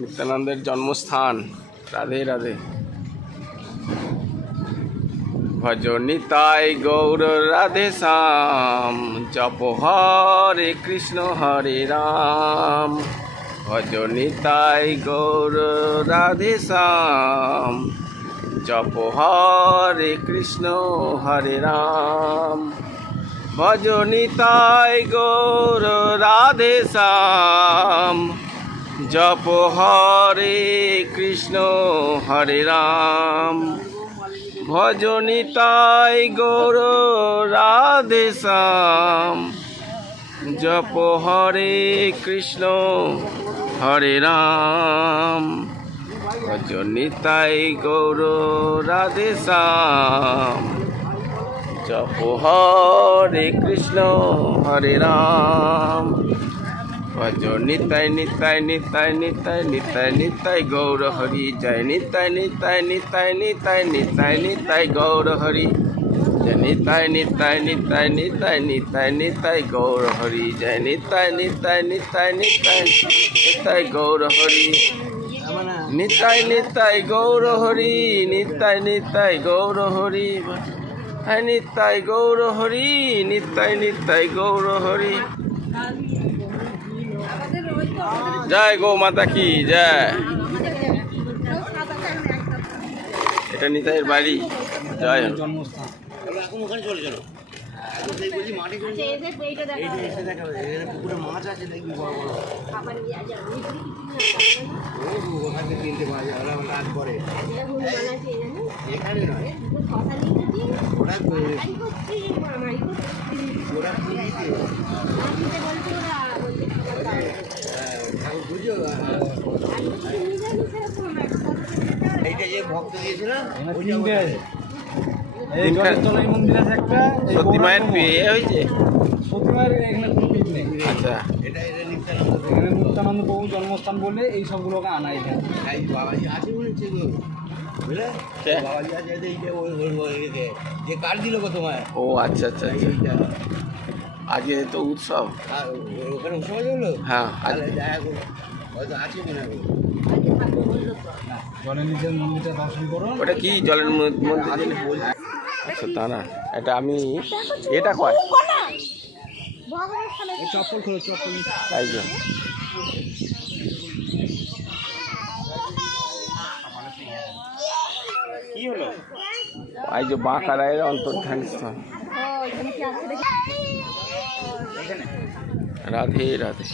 নিত্যানন্দের জন্মস্থান। রাধে রাধে। ভজ নিতাই গৌর রাধে শ্যাম, জপ হরে কৃষ্ণ হরে রাম। ভজ নিতাই গৌর রাধে শ্যাম, জপ হরে কৃষ্ণ হরে রাম। ভজ নিতাই গৌর রাধে শ্যাম, জপ হরে কৃষ্ণ হরে রাম। ভজ নিতাই গৌর রাধে শ্যাম, জপ হরে কৃষ্ণ হরে রাম। ভজ নিতাই গৌর রাধে শ্যাম, জপ হরে কৃষ্ণ হরে রাম। ভজ নিতাই নিতাই নিতাই নিতাই নিতাই নিতাই গৌর হরি জয়। নিতাই নিতাই নিতাই নিতাই নিতাই নিতাই গৌর হরি জয়। নিতাই নিতাই নিতাই নিতাই নিতাই নিতাই গৌর হরি জয়। নিতাই নিতাই নিতাই নিতাই নিতাই গৌর হরি। নিতাই নিতাই গৌর হরি, নিতাই নিতাই গৌর হরি, নিতাই গৌর হরি, নিতাই নিতাই গৌর হরি। জয় গো মাতা কি জয়। এটা নিতাইয়ের বাড়ি। জয় জন্মস্থান। এইটা যে ভক্ত দিয়েছিল এই জলের মন্দির আছে একটা, সতী মায়ের বিয়ে হয়েছে। সতী মায়ের এখানে কোনো পিঠ নেই। আচ্ছা, এটা নিত্যানন্দ, এখানে নিত্যানন্দ প্রভু জন্মস্থান বলে এই সবগুলোকে আনা এখানে। এই বাবাজি আছে বলেছে গো, বুঝলে বাবাজি আছে যে কার্ড দিল গো তোমায়। ও আচ্ছা আচ্ছা আচ্ছা। এইটা আজকে তো উৎসব। আর ওখানে উৎসব হলো। হ্যাঁ তাহলে দেখা করো হয়তো আছে কিনা গো। জলের নিচের মন্দিরটা দর্শন করুন। ওটা কি জলের মধ্যে? আচ্ছা তা না, এটা আমি এটা কয় চপ্পল খোলো, চপ্পল। তাই তো। কি হলো? এই যে বাঁকা রায়ের অন্তর্ধান স্থল। রাধে রাধে।